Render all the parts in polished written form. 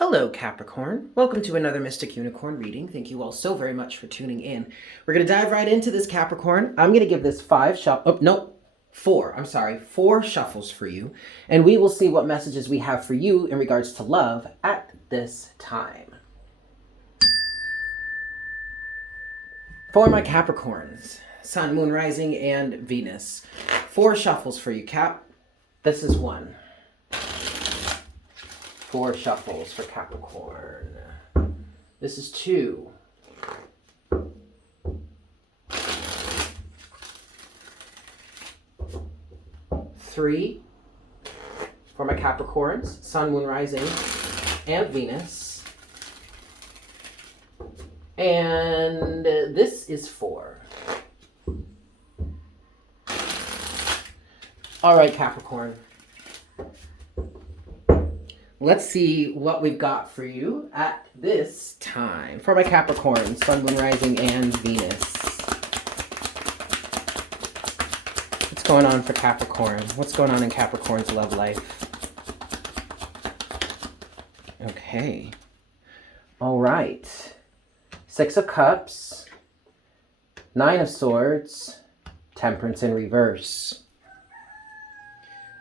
Hello, Capricorn. Welcome to another Mystic Unicorn reading. Thank you all so very much for tuning in. We're going to dive right into this, Capricorn. I'm going to give this four shuffles for you, and we will see what messages we have for you in regards to love at this time. For my Capricorns, Sun, Moon, Rising, and Venus. 4 shuffles for you, Cap. This is 1. 4 shuffles for Capricorn. This is 2. 3 for my Capricorns, Sun, Moon, Rising, and Venus. And this is 4. All right, Capricorn. Let's see what we've got for you at this time. For my Capricorn, Sun, Moon, Rising, and Venus. What's going on for Capricorn? What's going on in Capricorn's love life? Okay. All right. 6 of Cups. 9 of Swords. Temperance in reverse.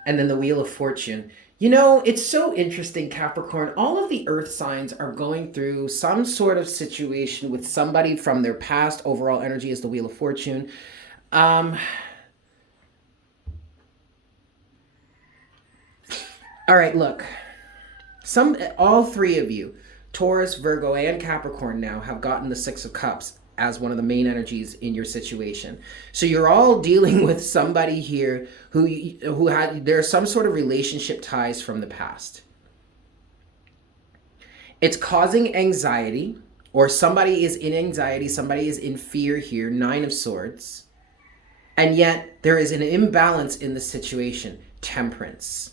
And then the Wheel of Fortune. You know, it's so interesting, Capricorn. All of the earth signs are going through some sort of situation with somebody from their past. Overall energy is the Wheel of Fortune. All right, look. All 3 of you, Taurus, Virgo, and Capricorn now, have gotten the 6 of Cups as one of the main energies in your situation. So you're all dealing with somebody here who had, there's some sort of relationship ties from the past. It's causing anxiety, or somebody is in anxiety, somebody is in fear here, 9 of Swords. And yet there is an imbalance in the situation, Temperance.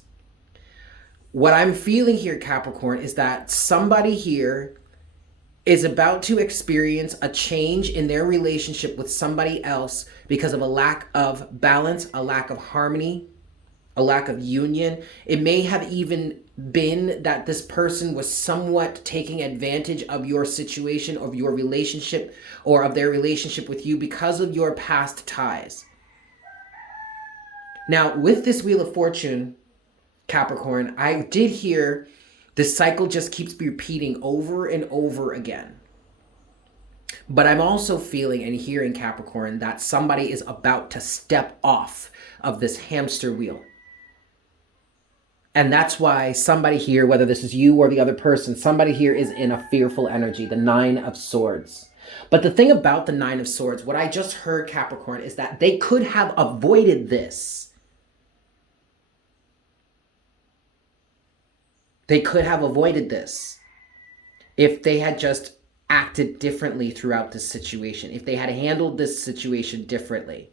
What I'm feeling here, Capricorn, is that somebody here is about to experience a change in their relationship with somebody else because of a lack of balance, a lack of harmony, a lack of union. It may have even been that this person was somewhat taking advantage of your situation, of your relationship, or of their relationship with you because of your past ties. Now, with this Wheel of Fortune, Capricorn, I did hear this cycle just keeps repeating over and over again. But I'm also feeling and hearing, Capricorn, that somebody is about to step off of this hamster wheel. And that's why somebody here, whether this is you or the other person, somebody here is in a fearful energy, the 9 of Swords. But the thing about the 9 of Swords, what I just heard, Capricorn, is that they could have avoided this. They could have avoided this if they had just acted differently throughout this situation, if they had handled this situation differently.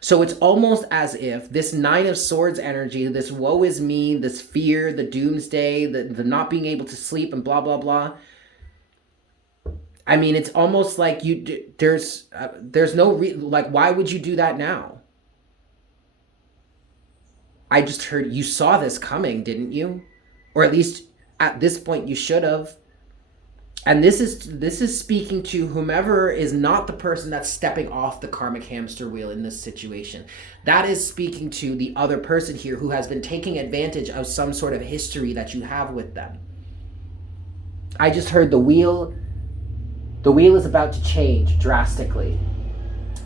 So it's almost as if this 9 of Swords energy, this woe is me, this fear, the doomsday, the not being able to sleep and blah, blah, blah. I mean, it's almost like there's no, like, why would you do that now? I just heard you saw this coming, didn't you? Or at least at this point you should have. And this is speaking to whomever is not the person that's stepping off the karmic hamster wheel in this situation. That is speaking to the other person here who has been taking advantage of some sort of history that you have with them. I just heard the wheel is about to change drastically.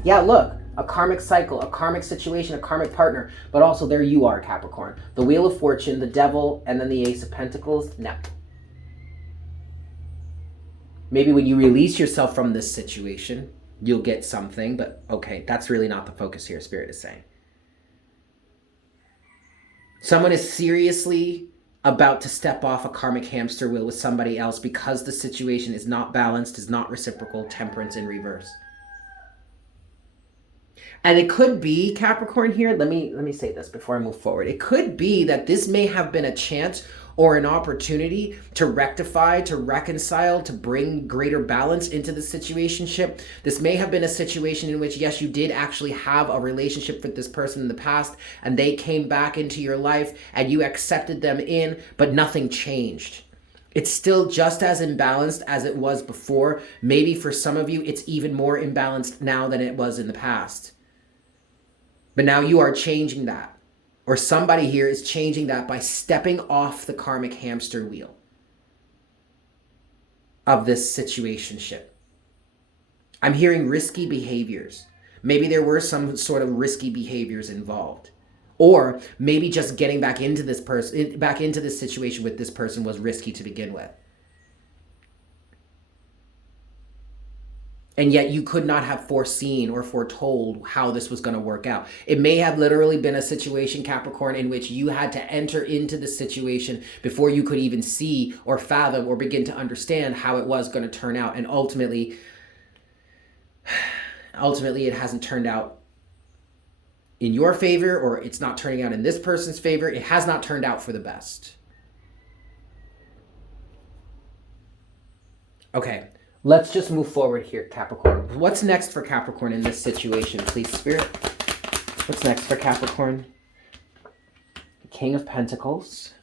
Yeah, look. A karmic cycle, a karmic situation, a karmic partner, but also there you are, Capricorn. The Wheel of Fortune, the Devil, and then the Ace of Pentacles. No. Maybe when you release yourself from this situation, you'll get something, but okay, that's really not the focus here, Spirit is saying. Someone is seriously about to step off a karmic hamster wheel with somebody else because the situation is not balanced, is not reciprocal, Temperance in reverse. And it could be, Capricorn here, let me say this before I move forward. It could be that this may have been a chance or an opportunity to rectify, to reconcile, to bring greater balance into the situationship. This may have been a situation in which, yes, you did actually have a relationship with this person in the past and they came back into your life and you accepted them in, but nothing changed. It's still just as imbalanced as it was before. Maybe for some of you, it's even more imbalanced now than it was in the past. But now you are changing that. Or somebody here is changing that by stepping off the karmic hamster wheel of this situationship. I'm hearing risky behaviors. Maybe there were some sort of risky behaviors involved. Or maybe just getting back into this situation with this person was risky to begin with. And yet you could not have foreseen or foretold how this was going to work out. It may have literally been a situation, Capricorn, in which you had to enter into the situation before you could even see or fathom or begin to understand how it was going to turn out. And ultimately it hasn't turned out in your favor, or it's not turning out in this person's favor. It has not turned out for the best. Okay. Let's just move forward here, Capricorn. What's next for Capricorn in this situation, please, Spirit? What's next for Capricorn? King of Pentacles.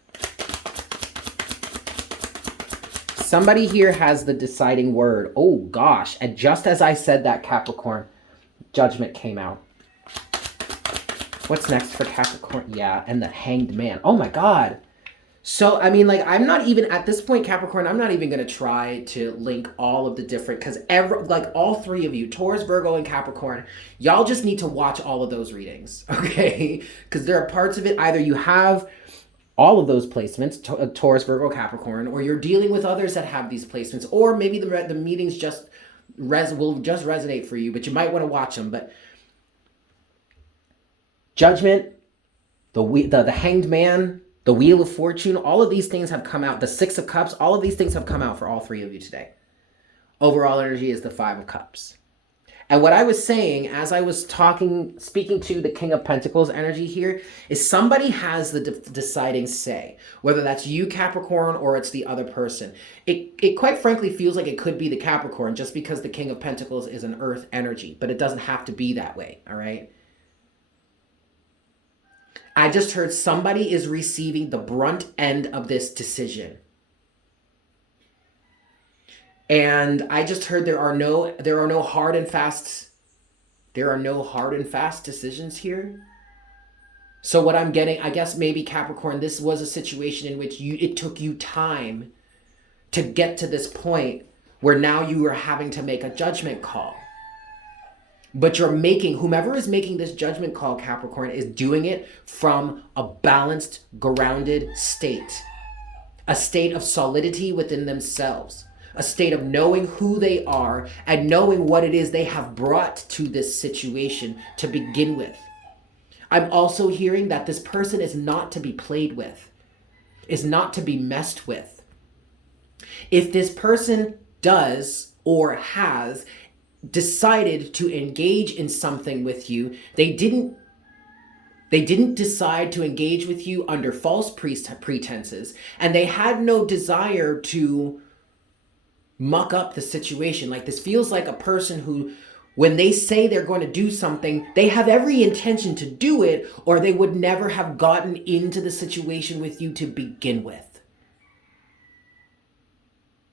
Somebody here has the deciding word. Oh, gosh. And just as I said that, Capricorn, Judgment came out. What's next for Capricorn? Yeah, and the Hanged Man. Oh, my God. So, I mean, like, I'm not even, at this point, Capricorn, I'm not even going to try to link all of the different, because all three of you, Taurus, Virgo, and Capricorn, y'all just need to watch all of those readings, okay? Because there are parts of it, either you have all of those placements, Taurus, Virgo, Capricorn, or you're dealing with others that have these placements, or maybe the meetings will just resonate for you, but you might want to watch them. But Judgment, the Hanged Man, the Wheel of Fortune, all of these things have come out. The Six of Cups, all of these things have come out for all three of you today. Overall energy is the Five of Cups. And what I was saying as I was speaking to the King of Pentacles energy here, is somebody has the deciding say, whether that's you, Capricorn, or it's the other person. It quite frankly feels like it could be the Capricorn, just because the King of Pentacles is an earth energy, but it doesn't have to be that way, all right? I just heard somebody is receiving the brunt end of this decision. And I just heard there are no hard and fast decisions here. So what I'm getting, I guess maybe Capricorn, this was a situation in which it took you time to get to this point where now you are having to make a judgment call. But whomever is making this judgment call, Capricorn, is doing it from a balanced, grounded state. A state of solidity within themselves. A state of knowing who they are and knowing what it is they have brought to this situation to begin with. I'm also hearing that this person is not to be played with, is not to be messed with. If this person does or has decided to engage in something with you, they didn't decide to engage with you under false pretenses, and they had no desire to muck up the situation. Like, this feels like a person who, when they say they're going to do something, they have every intention to do it, or they would never have gotten into the situation with you to begin with.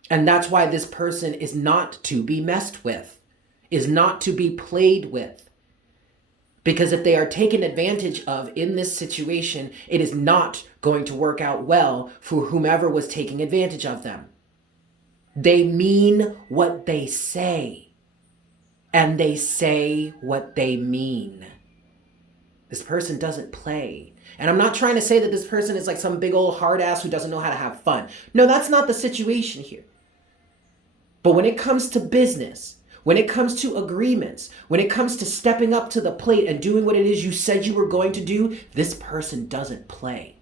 And that's why this person is not to be messed with, is not to be played with. Because if they are taken advantage of in this situation, it is not going to work out well for whomever was taking advantage of them. They mean what they say, and they say what they mean. This person doesn't play. And I'm not trying to say that this person is like some big old hard ass who doesn't know how to have fun. No, that's not the situation here. But when it comes to business, when it comes to agreements, when it comes to stepping up to the plate and doing what it is you said you were going to do, this person doesn't play.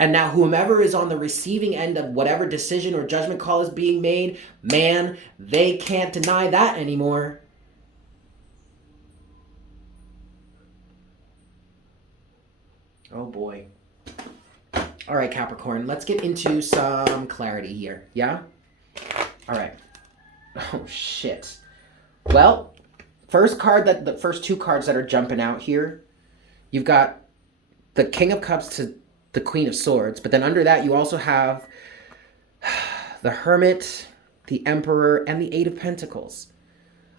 And now whomever is on the receiving end of whatever decision or judgment call is being made, man, they can't deny that anymore. Oh boy. All right, Capricorn, let's get into some clarity here. Yeah? All right. Oh, shit. Well, the first two cards that are jumping out here, you've got the King of Cups to the Queen of Swords. But then under that, you also have the Hermit, the Emperor, and the Eight of Pentacles.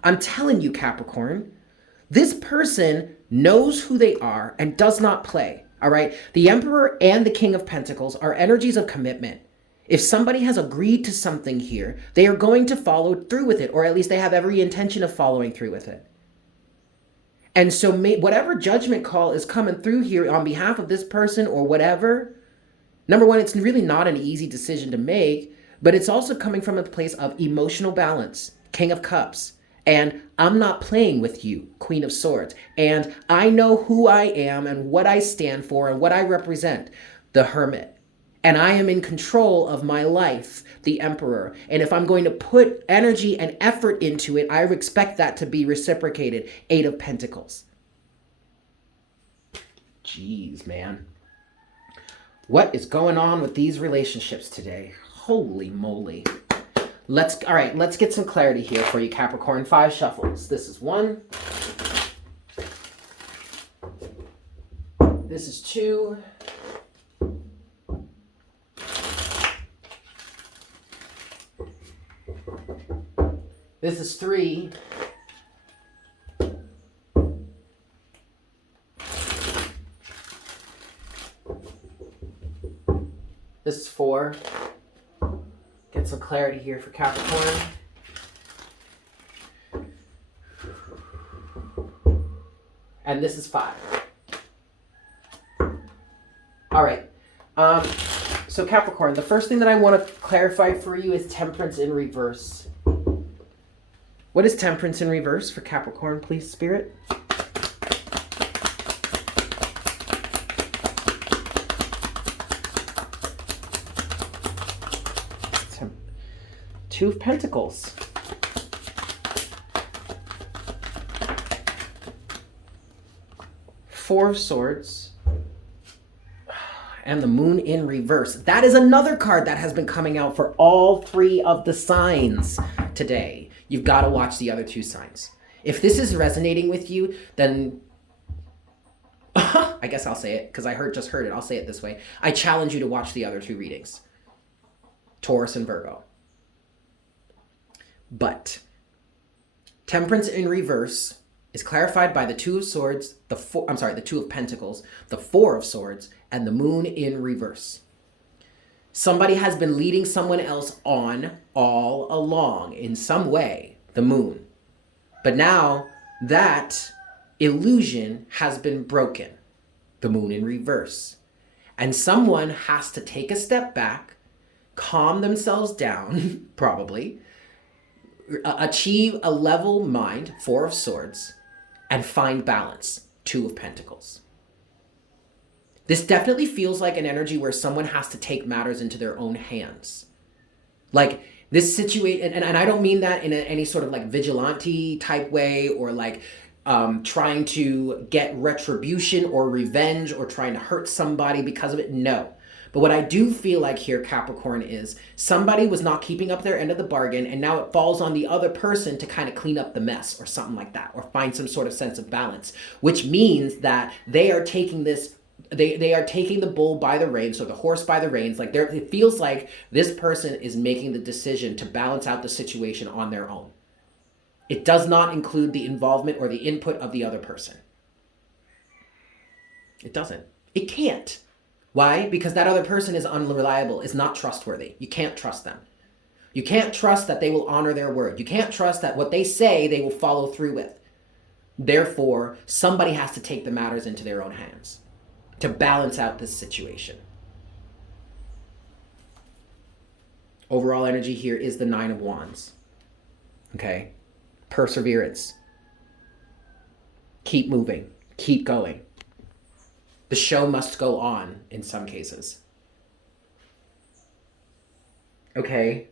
I'm telling you, Capricorn, this person knows who they are and does not play, all right? The Emperor and the King of Pentacles are energies of commitment. If somebody has agreed to something here, they are going to follow through with it, or at least they have every intention of following through with it. And so whatever judgment call is coming through here on behalf of this person or whatever, number one, it's really not an easy decision to make, but it's also coming from a place of emotional balance, King of Cups, and I'm not playing with you, Queen of Swords, and I know who I am and what I stand for and what I represent, the Hermit. And I am in control of my life, the Emperor. And if I'm going to put energy and effort into it, I expect that to be reciprocated. Eight of Pentacles. Jeez, man. What is going on with these relationships today? Holy moly. All right, let's get some clarity here for you, Capricorn. 5 shuffles. This is 1. This is 2. This is 3. This is 4. Get some clarity here for Capricorn. And this is 5. All right. So Capricorn, the first thing that I want to clarify for you is Temperance in reverse. What is Temperance in reverse for Capricorn, please, Spirit? Two of Pentacles. Four of Swords. And the Moon in reverse. That is another card that has been coming out for all 3 of the signs today. You've got to watch the other 2 signs. If this is resonating with you, then I guess I'll say it because I just heard it. I'll say it this way. I challenge you to watch the other 2 readings. Taurus and Virgo. But Temperance in reverse is clarified by the 2 of Swords, the 2 of Pentacles, the 4 of Swords, and the Moon in reverse. Somebody has been leading someone else on all along in some way, the Moon. But now that illusion has been broken, the Moon in reverse. And someone has to take a step back, calm themselves down, probably, achieve a level mind, 4 of Swords, and find balance, 2 of Pentacles. This definitely feels like an energy where someone has to take matters into their own hands. Like this situation, and I don't mean that in any sort of like vigilante type way or like trying to get retribution or revenge or trying to hurt somebody because of it. No. But what I do feel like here, Capricorn, is somebody was not keeping up their end of the bargain and now it falls on the other person to kind of clean up the mess or something like that or find some sort of sense of balance, which means that they are taking this they are taking the bull by the reins, or the horse by the reins. Like it feels like this person is making the decision to balance out the situation on their own. It does not include the involvement or the input of the other person. It doesn't. It can't. Why? Because that other person is unreliable, is not trustworthy. You can't trust them. You can't trust that they will honor their word. You can't trust that what they say they will follow through with. Therefore, somebody has to take the matters into their own hands to balance out this situation. Overall energy here is the 9 of Wands. Okay? Perseverance. Keep moving. Keep going. The show must go on in some cases. Okay.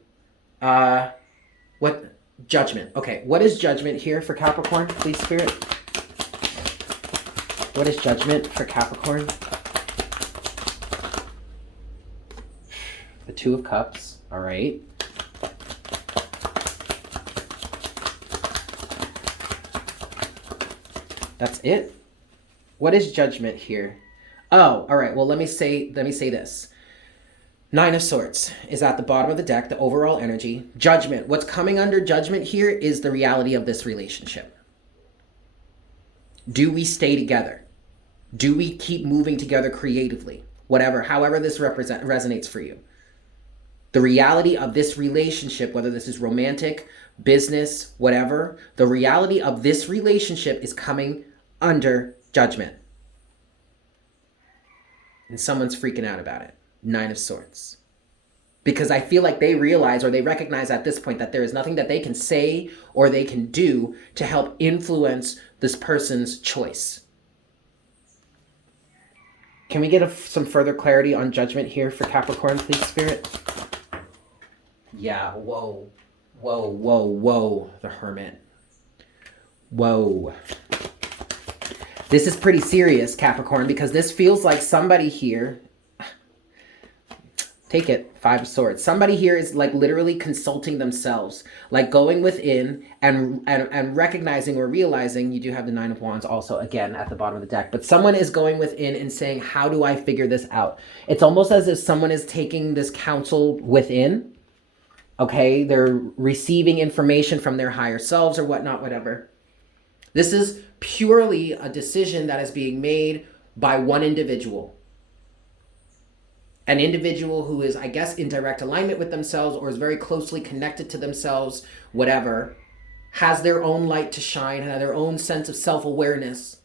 What? Judgment. Okay. What is judgment here for Capricorn, please, Spirit? What is judgment for Capricorn? The 2 of Cups. All right. That's it. What is judgment here? Oh, all right. Well, let me say this. Nine of Swords is at the bottom of the deck, the overall energy. Judgment. What's coming under judgment here is the reality of this relationship. Do we stay together? Do we keep moving together creatively? Whatever, however this resonates for you. The reality of this relationship, whether this is romantic, business, whatever, the reality of this relationship is coming under judgment. And someone's freaking out about it. Nine of Swords. Because I feel like they realize or they recognize at this point that there is nothing that they can say or they can do to help influence this person's choice. Can we get some further clarity on judgment here for Capricorn, please, Spirit? Yeah, whoa. Whoa, whoa, whoa, the Hermit. Whoa. This is pretty serious, Capricorn, because this feels like somebody here... Take it, Five of Swords. Somebody here is like literally consulting themselves, like going within and recognizing or realizing, you do have the Nine of Wands also again at the bottom of the deck, but someone is going within and saying, how do I figure this out? It's almost as if someone is taking this counsel within, okay? They're receiving information from their higher selves or whatnot, whatever. This is purely a decision that is being made by one individual. An individual who is, I guess, in direct alignment with themselves or is very closely connected to themselves, whatever, has their own light to shine, and their own sense of self-awareness.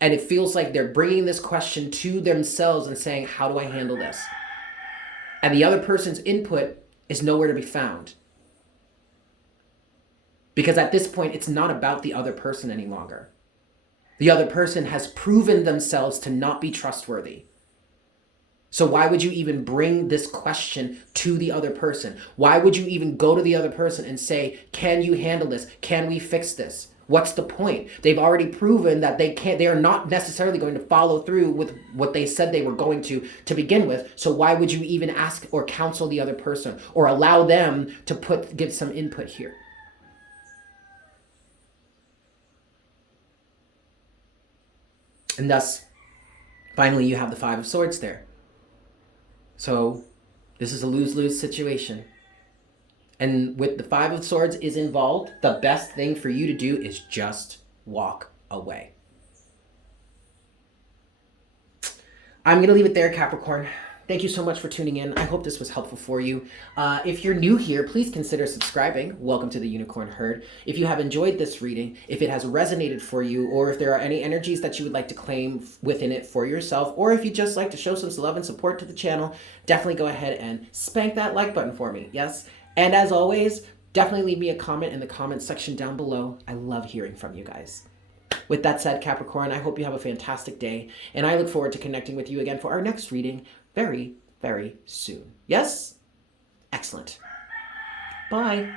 And it feels like they're bringing this question to themselves and saying, how do I handle this? And the other person's input is nowhere to be found. Because at this point, it's not about the other person any longer. The other person has proven themselves to not be trustworthy. So why would you even bring this question to the other person? Why would you even go to the other person and say, can you handle this? Can we fix this? What's the point? They've already proven that they are not necessarily going to follow through with what they said they were going to begin with. So why would you even ask or counsel the other person or allow them to give some input here? And thus, finally, you have the Five of Swords there. So this is a lose-lose situation. And with the Five of Swords is involved, the best thing for you to do is just walk away. I'm going to leave it there, Capricorn. Thank you so much for tuning in. I hope this was helpful for you. If you're new here, please consider subscribing. Welcome to the Unicorn Herd. If you have enjoyed this reading, if it has resonated for you, or if there are any energies that you would like to claim within it for yourself, or if you just like to show some love and support to the channel, definitely go ahead and spank that like button for me. Yes. And as always, definitely leave me a comment in the comment section down below. I love hearing from you guys. With that said, Capricorn, I hope you have a fantastic day, and I look forward to connecting with you again for our next reading very, very soon. Yes? Excellent. Bye.